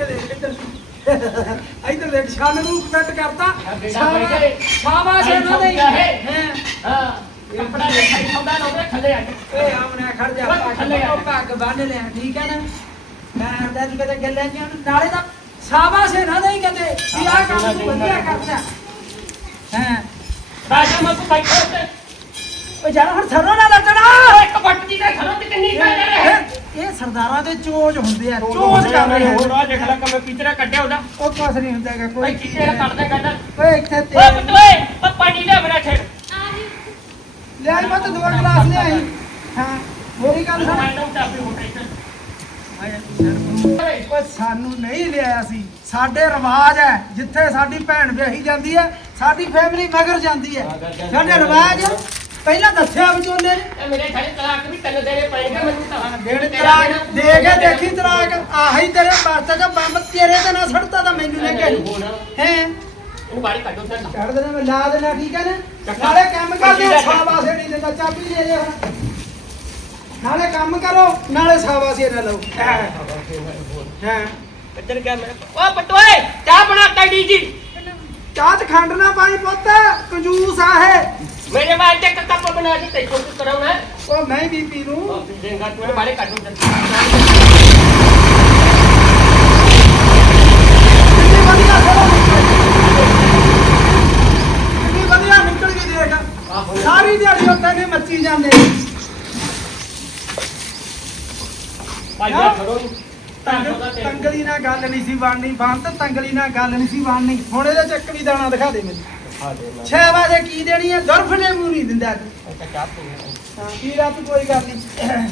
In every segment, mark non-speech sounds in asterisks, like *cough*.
ਕੇ ਦੇਖ ਇੱਧਰ। ਇੱਧਰ ਦੇਖ ਛੰਨ ਨੂੰ ਫਿੱਟ ਕਰਤਾ। ਸ਼ਾਬਾਸ਼ ਇਹਨਾਂ ਦੇ ਹੈ। ਕੱਪੜਾ ਦੇ ਖਾਈ ਸੌਦਾ ਲੋਗੇ ਥੱਲੇ ਆ ਕੇ। ਏ ਆਮਨੇ ਖੜ ਜਾ। ਪੱਗ ਪੱਗ ਬੰਨ ਲਿਆ ਠੀਕ ਹੈ ਨਾ? ਮੈਂ ਤਾਂ ਕਦੇ ਗੱਲਾਂ ਨਹੀਂ ਨਾਲੇ ਤਾਂ ਸ਼ਾਬਾਸ਼ ਇਹਨਾਂ ਦੇ ਹੀ ਕਦੇ ਵੀ ਆਹ ਕੰਮ ਤੂੰ ਵਧੀਆ ਕਰਦਾ। ਹਾਂ। ਰਾਜਾ ਮੈਂ ਬੈਠਾ ਤੇ ਓ ਜਰਾ ਹੁਣ ਸਰੋਂ ਨਾ ਲੱਟਣਾ ਇੱਕ ਬੱਟ ਦੀ ਦਾ ਖਰੋ ਤੇ ਕਿੰਨੀ ਕਰ ਰਹੇ ਇਹ ਸਰਦਾਰਾਂ ਦੇ ਚੋਜ ਹੁੰਦੇ ਆ ਚੋਜ ਕਰ ਰਹੇ ਹੋਰ ਆ। ਆ ਦੇਖ ਲੈ ਕਮੇ ਕਿਤਰਾ ਕੱਢਿਆ ਉਹਦਾ। ਉਹ ਕੁਛ ਨਹੀਂ ਹੁੰਦਾ ਹੈਗਾ ਕੋਈ ਕਿਸੇ ਦਾ ਕੱਢਦੇ ਕੱਢ। ਓਏ ਇੱਥੇ ਓਏ ਤੇ ਬਟੋਏ ਉਹ ਪਾਣੀ ਲੈ ਮੇਰਾ ਛੇੜ। ਲੈ ਆਈ ਮਤ ਦੋ ਗਲਾਸ ਲੈ ਆਈ। ਹਾਂ ਮੇਰੀ ਗੱਲ ਸੁਣ। ਮੈਡਮ ਚਾਬੀ ਹੋ ਗਈ ਓਏ ਸਾਨੂੰ ਨਹੀਂ ਲਿਆਇਆ ਸੀ। ਸਾਡੇ ਰਿਵਾਜ ਹੈ ਜਿੱਥੇ ਸਾਡੀ ਭੈਣ ਵਿਆਹੀ ਜਾਂਦੀ ਹੈ ਸਾਡੀ ਫੈਮਿਲੀ ਮਗਰ ਜਾਂਦੀ ਹੈ। ਸਾਡੇ ਰਿਵਾਜ ਪਹਿਲਾਂ ਦੱਸਿਆ ਵਿਚੋਲੇ ਨੇ ਮੇਰੇ ਸਾਡੇ ਤਲਾਕ ਵੀ ਤਿੰਨ ਦੇਣੇ ਪਏਗਾ ਮੈਨੂੰ ਤਾਂ ਦੇਣ ਤਲਾਕ ਦੇ ਕੇ ਦੇਖੀ ਤਲਾਕ। ਆਹੀ ਤੇਰੇ ਵਾਸਤੇ ਦਾ ਬੰਬ ਤੇਰੇ ਤੇ ਨਾ ਸੜਦਾ ਤਾਂ ਮੈਨੂੰ ਲੈ ਕੇ ਹੈ? ਇਹਨੂੰ ਬਾੜੀ ਕੱਢੋ ਤੇ ਛੱਡ ਦੇਣਾ ਮੈਂ ਲਾ ਦੇਣਾ ਠੀਕ ਹੈ ਨਾ? ਨਾਲੇ ਕੰਮ ਕਰਦੇ ਆ ਸ਼ਾਬਾਸ਼ ਨਹੀਂ ਦਿੰਦਾ ਚਾਬੀ ਦੇ ਦੇ ਹੁਣ ਨਾਲੇ ਕੰਮ ਕਰੋ ਨਾਲੇ ਸ਼ਾਬਾਸ਼ ਨਾ ਲਓ। ਹਾਂ? ਕਿੱਧਰ ਗਿਆ ਮੇਰਾ ਓ ਬਟੋਏ ਚਾਹ ਬਣਾ ਕੱਢੀ ਜੀ। ਚਾਹ ਚ ਖੰਡ ਨਾ ਪਾਈ ਪੁੱਤ ਕੰਜੂਸ। ਆ ਹੈ ਮੇਰੇ ਵਾਸਤੇ ਇੱਕ ਕੱਪ ਬਣਾ ਦੇ ਤੇ ਕੁਝ ਕਰਾਉਣਾ ਉਹ ਮੈਂ ਵੀ ਪੀ ਲੂੰ ਉਹ ਦੇਂਗਾ ਤੂੰ ਇਹਨੂੰ ਬਾੜੀ ਕੱਢੋ ਤੇ ਕਿੰਨੀ ਵਧੀਆ ਸੋਹਣਾ ਕਿੰਨੀ ਵਧੀਆ ਨਿਕਲ ਗਈ ਦੇਖ। ਸਾਰੀ ਦਿਹਾੜੀ ਉੱਤੇ ਨੇ ਮੱਚੀ ਜਾਂਦੇ। ਭਾਈ ਜਾ ਕਰੋ ਤੰਗ- ਤੰਗਲੀ ਨਾਲ ਗੱਲ ਨਹੀਂ ਸੀ ਬਣਨੀ ਬੰਦ ਤੰਗਲੀ ਨਾਲ ਗੱਲ ਨਹੀਂ ਸੀ ਬਣਨੀ। ਹੁਣ ਇਹਦੇ ਚ ਇੱਕ ਵੀ ਦਾਣਾ ਦਿਖਾ ਦੇ ਮੈਨੂੰ। ਹਾਂ ਦੇ 6 ਵਜੇ ਕੀ ਦੇਣੀ ਹੈ ਦੁਰਫ ਨੇ ਮੂੰਹ ਨਹੀਂ ਦਿੰਦਾ। ਅੱਜ ਚਾਹ ਪੀਣੀ ਹਾਂ, ਕੀ ਰਾਤ ਕੋਈ ਗੱਲ ਨਹੀਂ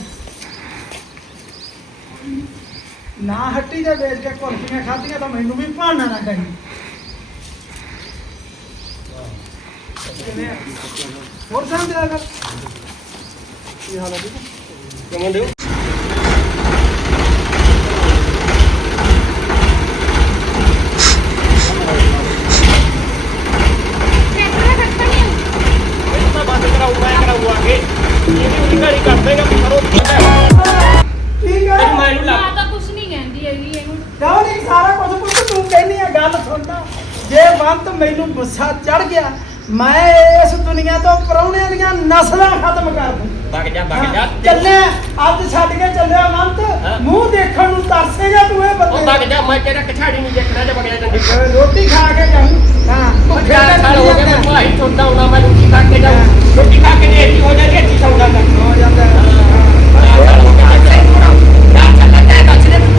ਨਾ ਹੱਟੀ ਦੇ ਵੇਚ ਕੇ ਕੁਲਫੀਆਂ ਖਾਧੀਆਂ ਤਾਂ ਮੈਨੂੰ ਵੀ ਭਾਣਾ ਨਾ ਕਹੀ। ਹੋਰ ਸੁਣ ਦਿਆ ਕਰ ਕੀ ਹਾਲ ਹੈ ਜੀ ਕਿਵੇਂ ਦਿਓ ਮੈਨੂੰ ਤਾਂ ਬੰਦ ਕਰਾਉ ਮੈਂ ਕਰਾਉ ਆਗੇ ਇਹਦੀ ਉਨੀ ਘੜੀ ਕਰ ਦੇਗਾ ਕਰੋ ਕੀ ਤੈਨੂੰ ਮੈਨੂੰ ਲੱਗ ਮੈਂ ਤਾਂ ਕੁਛ ਨਹੀਂ ਕਹਿੰਦੀ ਹੈਗੀ ਇਹਨੂੰ ਕਿਉਂ ਨਹੀਂ ਸਾਰਾ ਕੁਝ ਪੁੱਤ ਤੂੰ ਕਹਿੰਦੀ ਆ ਗੱਲ ਸੁਣਦਾ ਜੇ ਬੰਤ ਮੈਨੂੰ ਗੁੱਸਾ ਚੜ ਗਿਆ ਮੈਂ ਇਸ ਦੁਨੀਆ ਤੋਂ ਪਰੌਣਿਆਂ ਦੀਆਂ ਨਸਲਾਂ ਖਤਮ ਕਰ ਦੂੰ ਵਗ ਜਾ ਵਗ ਜਾ ਚੱਲੇ ਅੱਜ ਛੱਡ ਕੇ ਚੱਲਿਆ ਮੰਤ ਮੂੰਹ ਦੇਖਣ ਨੂੰ ਤਰਸੇਗਾ ਤੂੰ ਇਹ ਉਹ ਵਗ ਜਾ ਮੈਂ ਤੇਰਾ ਕਛਾੜੀ ਨਹੀਂ ਦੇਖਣਾ ਜੇ ਵਗ ਜਾ ਰੋਟੀ ਖਾ ਕੇ ਜਾਊਂ ਹਾਂ ਉਹ ਚਾਰ ਸਾਲ ਹੋ ਭਾਈ ਚੋਂਦਾ ਹੁਣਾ ਮੈਂ ਰੋਟੀ ਰੋਟੀ ਖਾ ਕੇ ਹੋ ਜਾਂਦੀ ਹੋ ਜਾਂਦਾ ਹੈ।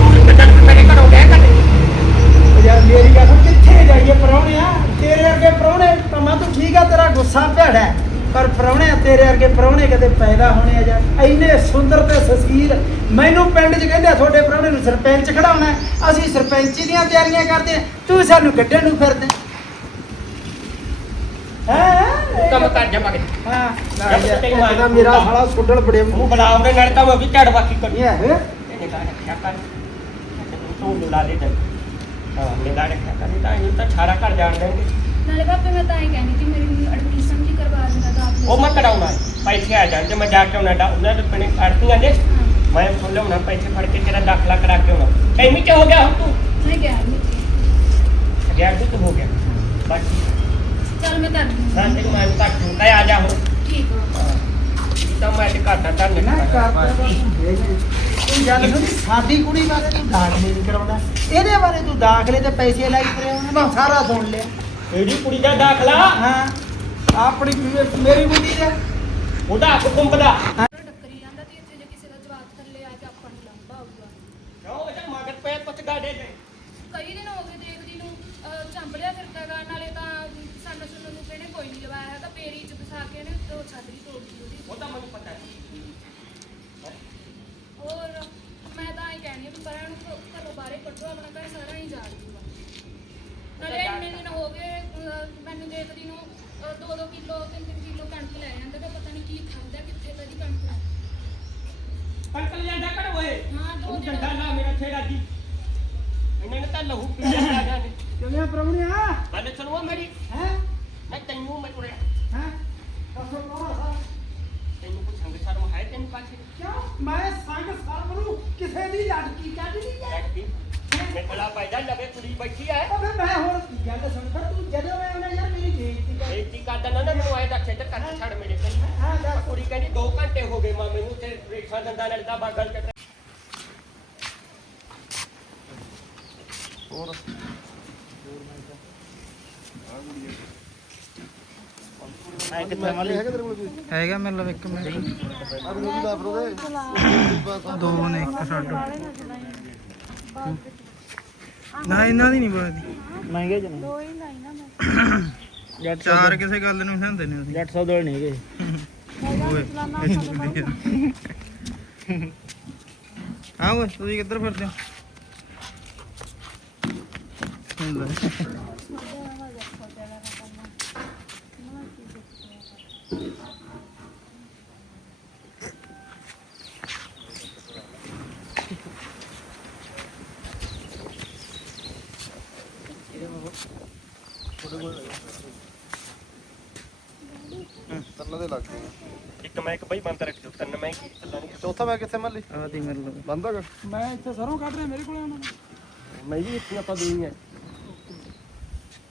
ਤੂੰ ਬੱਚਨ ਮੇਰੇ ਘਰੋਂ ਗਏ ਕਦੇ ਹਾਂ। ਯਾਰ ਮੇਰੀ ਗੱਲ ਸੁਣ, ਕਿੱਥੇ ਜਾਈਏ ਪਰੌਣਿਆ ਤੇਰੇ ਵਰਗੇ ਪਰੌਣੇ ਕਮਾ ਤੂੰ ਠੀਕ ਆ ਤੇਰਾ ਗੁੱਸਾ ਭੈੜਾ ਹੈ, ਪਰ ਪਰੌਣੇ ਤੇਰੇ ਵਰਗੇ ਪਰੌਣੇ ਕਦੇ ਪੈਦਾ ਹੋਣੇ ਆ ਜਾਂ ਇੰਨੇ ਸੁੰਦਰ ਤੇ ਸਸੀਰ ਮੈਨੂੰ ਪਿੰਡ 'ਚ ਕਹਿੰਦੇ ਤੁਹਾਡੇ ਪਰੌਣੇ ਨੂੰ ਸਰਪੰਚ ਖੜਾਉਣਾ। ਅਸੀਂ ਸਰਪੰਚੀ ਦੀਆਂ ਤਿਆਰੀਆਂ ਕਰਦੇ ਤੂੰ ਸਾਨੂੰ ਕੱਢਣ ਨੂੰ ਫਿਰਦੇ। ਹੈ? ਕੰਮ ਕਰ ਜਾ ਜਾ ਹਾਂ। ਜਦ ਤੱਕ ਤੇਰੀ ਮਾਂ ਨੂੰ ਮੇਰਾ ਸਾਲਾ ਸੁੱਡਲ ਬੜੇ ਉਹ ਬਣਾ ਉਹਦੇ ਨਾਲ ਤਾਂ ਮੈਂ ਵੀ ਝੜ ਬਾਕੀ ਕਰ। ਇਹ ਹੈ। ਇਹਨੇ ਕਹਾ ਰੱਖਿਆ ਕਰ। ਤੂੰ ਬੁਲਾ ਲੈ ਤੇ। ਹਾਂ ਨਿਗਾਹ ਰੱਖਿਆ ਕਰ। ਨਹੀਂ ਤਾਂ ਇਹ ਤਾਂ ਸਾਰਾ ਘਰ ਜਾਣ ਦੇਣਗੇ। ਨਾਲੇ ਪਾਪੇ ਮੈਂ ਤਾਂ ਹੀ ਕਹਿੰਦੀ ਸੀ ਮੇਰੀ ਐਡਮਿਸ਼ਨ ਵੀ ਕਰਵਾ ਦੇਣਾ ਦਾਖਲੇ ਉਹ ਮੈਂ ਕਰਾਉਣਾ ਪੈਸੇ ਆ ਜਾਣ ਜੇ ਮੈਂ ਜਾ ਕੇ ਉਹਨਾਂ ਦਾ ਉਹਨਾਂ ਦੇ ਪਿੰਡ ਆੜਤੀਆਂ ਦੇ ਮੈਂ ਫੁੱਲ ਹੋਣਾ ਪੈਸੇ ਫੜ ਕੇ ਤੇਰਾ ਦਾਖਲਾ ਕਰਾ ਕੇ ਆਉਣਾ। ਕੈਮੀ ਚ ਹੋ ਗਿਆ ਹੁਣ ਤੂੰ? ਮੈਂ ਗਿਆ ਨਹੀਂ ਗਿਆ ਤੂੰ ਹੋ ਗਿਆ। ਬਾਕੀ ਚਲ ਮੈਂ ਕਰ ਦੂੰਗੀ। ਹਾਂ ਤੈਨੂੰ ਮੈਂ ਘੱਟ ਹੁੰਦਾ ਆ ਜਾ ਹੁਣ। ਠੀਕ ਆ। ਤਾਂ ਮੈਂ ਤੇ ਘਾਟਾ ਤਾਂ ਨਾ ਨਹੀਂ ਕਰਦਾ ਤੂੰ ਗੱਲ ਸੁਣ ਸਾਡੀ ਕੁੜੀ ਬਾਰੇ ਤੂੰ ਦਾਖਲੇ ਨਹੀਂ ਕਰਾਉਂਦਾ। ਇਹਦੇ ਬਾਰੇ ਤੂੰ ਦਾਖਲੇ ਤੇ ਪੈਸੇ ਲਾਈ ਉਹਨੇ ਮੈਂ ਸਾਰਾ ਸੁਣ ਲਿਆ। ਇਹਦੀ ਕੁੜੀ ਦਾ ਦਾਖਲਾ? ਹਾਂ। ਆਪਣੀ ਮੇਰੀ ਕੁੜੀ ਦਾ। ਉਹਦਾ ਹੱਕ ਕੁੰਬਦਾ ਟੱਕਰੀ ਜਾਂਦਾ ਤੇ ਇੱਥੇ ਜੇ ਕਿਸੇ ਦਾ ਜਵਾਬ ਥੱਲੇ ਆ ਕੇ ਆਪਾਂ ਨੂੰ ਲੰਬਾ ਆਊਗਾ ਕਿਉਂ ਇਹਦਾ ਮਗਰ ਪੈ ਪੁੱਤ ਗਾੜੇ ਦੇ ਕਈ ਦਿਨ ਹੋ ਗਏ ਦੇਖਦੀ ਨੂੰ ਅਹ, ਚੰਬਲਿਆ ਫਿਰਦਾ ਗਾ ਨਾਲੇ ਤਾਂ ਸਾਨੂੰ ਸੁਣਨ ਨੂੰ ਕਿਹਨੇ ਕੋਈ ਨਹੀਂ ਲਵਾਇਆ ਹੈਗਾ ਪੇਰੀ ਚ ਫਸਾ ਕੇ ਨੇ ਉਹ ਛੱਤਰੀ ਤੋੜ ਦਿੱਤੀ ਉਹਦੀ ਉਹ ਤਾਂ ਮੈਨੂੰ ਪਤਾ ਹੈ ਹੋਰ ਮੈਂ ਤਾਂ ਇਹ ਕਹਿਣੀ ਆ ਵੀ ਪਰਾਂ ਨੂੰ ਘ- ਘਰੋਂ ਬਾਹਰੇ ਕੱਢੋ ਆਪਣਾ ਘਰ ਸਾਰਾ ਹੀ ਜਾ ਜੂਗਾ ਨਾਲੇ ਇੰਨੇ ਦਿਨ ਹੋ ਗਏ ਅਹ, ਮੈਨੂੰ ਦੇਖਦੀ ਨੂੰ 2-2 ਕਿਲੋ 3-3 ਕਿਲੋ ਕਣਕ ਲੈ ਜਾਂਦਾ ਤੇ ਪਤਾ ਨਹੀਂ ਕੀ ਖਾਂਦਾ ਕਿੱਥੇ ਕਦੀ ਕਣਕ ਲੈ ਅੰਕਲ ਜਾਂਦਾ ਕਰ ਓਏ ਹਾਂ, ਦੋ ਉਹ ਦਿਨ। ਡੰਡਾ ਲਾ ਮੇਰਾ ਛੇੜਾ ਜੀ ਇਹਨਾਂ ਨੇ ਤਾਂ ਲਹੂ ਪੀ ਲਿਆ ਜਾ ਨੇ ਕਿਵੇਂ ਪ੍ਰਾਹੁਣਿਆ? ਬਾਲੇ ਸੁਣਵਾ ਮੇਰੀ। ਹੈ? ਮੈਂ ਤੈਨੂੰ ਮੈਂ ਉਰੇ ਹੈ? ਦੱਸੋ ਕੌਣ ਆ ਤੈਨੂੰ ਕੋਈ ਸੰਗ ਸ਼ਰਮ ਹੈ ਤੈਨੂੰ ਪਾਸੇ? ਕਿਉਂ? ਮੈਂ ਸੰਗ ਸਰਬ ਨੂੰ ਕਿਸੇ ਦੀ ਲੜਕੀ ਕੱਢ ਨਹੀਂ ਹੈ? ਬੈਠ ਕੇ? ਐਵੇਂ ਕਲਾ ਪੈਦਾ ਲਵੇ ਕੁੜੀ ਬੈਠੀ ਐ ਫਿਰ ਮੈਂ ਹੁਣ ਗੱਲ ਸੁਣ ਫਿਰ ਤੂੰ ਜਦੋਂ ਮੈਂ ਆਉਣਾ ਯਾਰ ਮੇਰੀ ਬੇਇੱਜ਼ਤੀ ਕਰ। ਬੇਇੱਜ਼ਤੀ ਕਰਦਾ ਨਾ ਨਾ ਮੈਨੂੰ ਆਏ ਤਾਂ ਖੇਤ ਕੱਟ ਛੱਡ ਮੇਰੇ ਤੇ ਹਾਂ ਦੱਸ। ਕੁੜੀ ਕਹਿੰਦੀ 2 ਘੰਟੇ ਹੋ ਗਏ ਮਾਂ ਮੈਨੂੰ ਤੇ ਰਿਕਸ਼ਾ ਦੰਦਾ ਲੜਦਾ ਬਾਗਲ ਤੇ ਕਿੱਥੇ ਮਾਲੀ? ਹੈਗਾ ਮਤਲਬ ਇੱਕ ਮਿੰਟ। ਦੋ। ਨੇ ਇੱਕ ਛੱਡ ਨਾ ਇਹਨਾਂ ਦੀ ਨਹੀਂ ਬੋਲਦੀ ਮਹਿੰਗੇ ਜਨੇ ਦੋ ਹੀ ਲਾਈ ਨਾ ਮੈਂ। ਜੱਟ ਚਾਰ ਕਿਸੇ ਗੱਲ ਨੂੰ ਸੰਦੇ ਨੇ ਅਸੀਂ ਜੱਟ ਸੌਦੇ ਨਹੀਂ ਹੈਗੇ। ਓਏ ਹਾਂ ਓਏ ਤੁਸੀਂ ਕਿੱਧਰ ਫਿਰਦੇ ਹੋ? ਹੁਣ ਲੈ। ਤੰਨ ਦੇ ਲੱਗ ਗਏ ਇੱਕ ਮੈਂ ਇੱਕ ਬਈ ਬੰਦ ਰੱਖ ਦਿਓ ਤਿੰਨ ਮੈਂ ਕੀ ਗੱਲਾਂ ਨਹੀਂ ਚੌਥਾ ਮੈਂ ਕਿੱਥੇ ਮੱਲੀ ਆਹ ਦੀ ਮਤਲਬ ਬੰਦ ਹੈਗਾ ਮੈਂ ਇੱਥੇ ਸਰੋਂ ਕੱਢ ਰਿਹਾ ਮੇਰੇ ਕੋਲੇ ਆਉਣਾ ਮੈਂ ਵੀ ਇੱਥੇ ਆਪਾਂ ਦੋਈ ਐ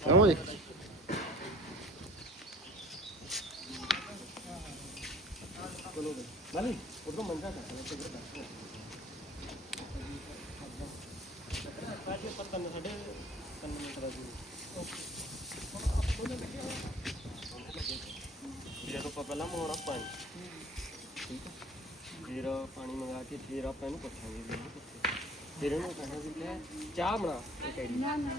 ਕਿਉਂ ਜੀ। ਮਾਲੀ ਉਧਰੋਂ ਮੰਗਾ ਕਰ ਲੈ ਕਿਧਰ ਕਰ ਸਾਜੇ ਪਤਾ ਨਾ ਸਾਡੇ ਤਿੰਨ ਮਿੰਟ ਦਾ ਜੀ। ਫਿਰ ਆਪਾਂ ਪਹਿਲਾਂ ਮੋੜਾ ਪਾਣੀ ਠੀਕ ਹੈ ਫਿਰ ਪਾਣੀ ਮੰਗਾ ਕੇ ਫਿਰ ਆਪਾਂ ਇਹਨੂੰ ਪੁੱਛਾਂਗੇ ਵੀ ਇਹਨੂੰ ਕਿੱਥੇ ਫਿਰ ਇਹਨੂੰ ਕਹਾਂਗੇ ਵੀ ਲੈ ਚਾਹ ਬਣਾ ਇਹ ਕਹਿ ਨਾ ਨਾ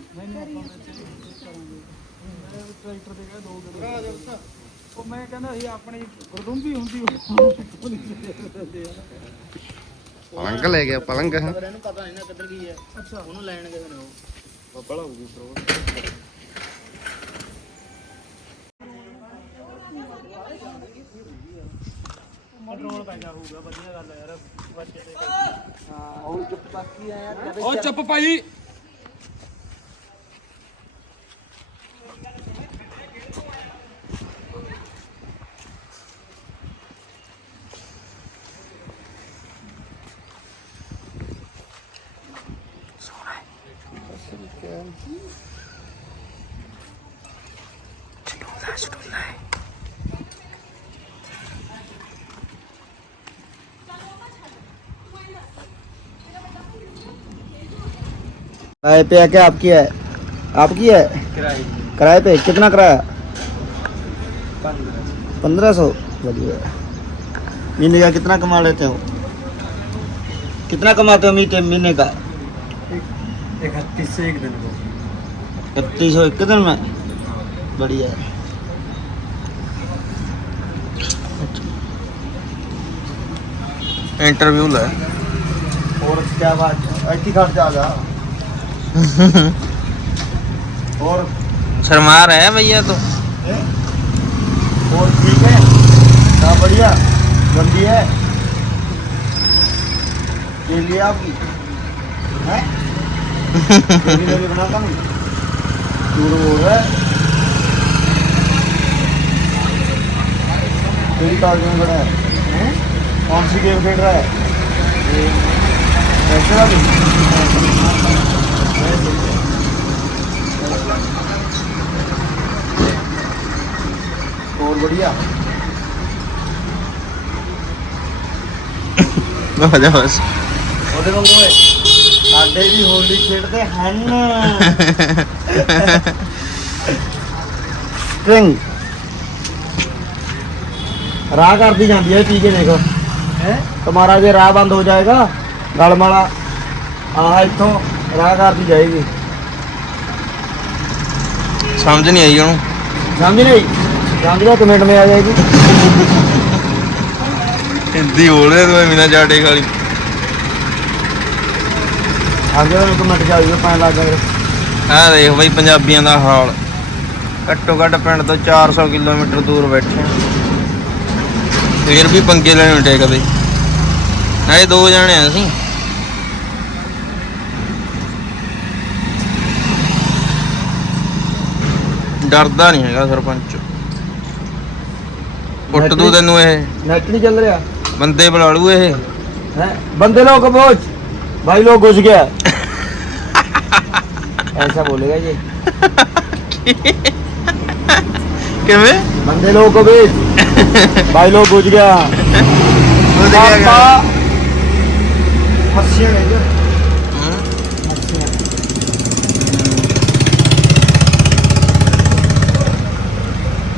ਟਰੈਕਟਰ ਤੇ ਕਹਿੰਦਾ ਦੋ ਕਿਲੋ ਉਹ ਮੈਂ ਕਹਿੰਦਾ ਸੀ ਆਪਣੀ ਗੁਰਦੁੰਬੀ ਹੁੰਦੀ ਪਲੰਗ ਲੈ ਗਿਆ ਪਲੰਗ। ਹੈ ਪਰ ਇਹਨੂੰ ਪਤਾ ਨਹੀਂ ਨਾ ਕਿੱਧਰ ਗਈ ਹੈ। ਅੱਛਾ। ਉਹਨੂੰ ਲੈਣ ਗਏ ਨੇ ਉਹ। ਬੱਬਲ ਹੋਊਗੀ ਬ్రో ਕੰਟਰੋਲ ਪੈ ਗਿਆ ਹੋਊਗਾ ਵਧੀਆ ਗੱਲ ਹੈ ਯਾਰ। ਉਹ ਚੁੱਪ ਬਾਕੀ ਆ ਯਾਰ ਓ ਚੁੱਪ ਭਾਈ किराए पे है क्या? आपकी है? आपकी है? किराए पे? कितना किराया? पंद्रह सौ। बढ़िया। महीने का कितना कमा लेते हो? कितना कमाते हो मीठे महीने का? इकतीस सौ इक्कीस में। बढ़िया। इंटरव्यू है और क्या बात है? आई ऐसी खर्चा आ *laughs* और शर्मा रहे हैं भैया तो। ठीक है। क्या बढ़िया? गंदी है। ये लिया आपकी बनाता हो रहा है। तेरी में है? कौन सी गेम खेल रहा है? ਨਾ ਜਾ ਬਸ। ਉਹਦੇ ਵਾਂਗੂ ਓਏ ਸਾਡੇ ਵੀ ਹੋਲੀ ਖੇਡਦੇ ਹਨ। ਸਟ੍ਰਿੰਗ ਰਾਹ ਕਰਦੀ ਜਾਂਦੀ ਹੈ ਪੀ ਕੇ ਦੇਖੋ। ਹੈ? ਤੁਹਾਡਾ ਜੇ ਰਾਹ ਬੰਦ ਹੋ ਜਾਏਗਾ। ਗਲਮਾਲਾ। ਆਹ ਇੱਥੋਂ ਰਾਹਗਾਰ ਦੀ ਜਾਏਗੀ। ਸਮਝ ਨਹੀਂ ਆਈ ਉਹਨੂੰ। ਸਮਝ ਨਹੀਂ ਸਮਝ ਲਿਆ ਕਮੈਂਟ ਮੇ ਆ ਜਾਏਗੀ। ਹਿੰਦੀ ਬੋਲ ਤੂੰ ਬਿਨਾ ਜਾਟੇ ਖਾਲੀ। ਆ ਗਿਆ ਕਮੈਂਟ ਚ ਆਈਓ ਪੈਣ ਲੱਗ ਗਏ ਆ ਦੇਖ ਬਈ ਪੰਜਾਬੀਆਂ ਦਾ ਹਾਲ। ਘੱਟੋ ਘੱਟ ਪਿੰਡ ਤੋਂ 400 ਕਿਲੋਮੀਟਰ ਦੂਰ ਬੈਠੇ ਫੇਰ ਵੀ ਪੰਗੇ ਲੈਣੇ ਟੇ ਕਦੇ ਨਾਲੇ ਦੋ ਜਾਣੇ ਆ ਸੀ ਡਰਦਾ ਨਹੀਂ ਹੈਗਾ ਸਰਪੰਚ ਕੁੱਟ ਦੂ ਤੈਨੂੰ ਇਹ ਨੈਟ ਨਹੀਂ ਚੱਲ ਰਿਹਾ ਬੰਦੇ ਬੁਲਾ ਲੂ ਇਹ है बंदे लोग को पहुंच भाई लोग घुस गया ऐसा बोलेगा ये ਕਿਵੇਂ बंदे लोग को भेज भाई लोग घुस गया *laughs* ਉਹਦੇ ਕਿਆ पापा मस्सियाँ गई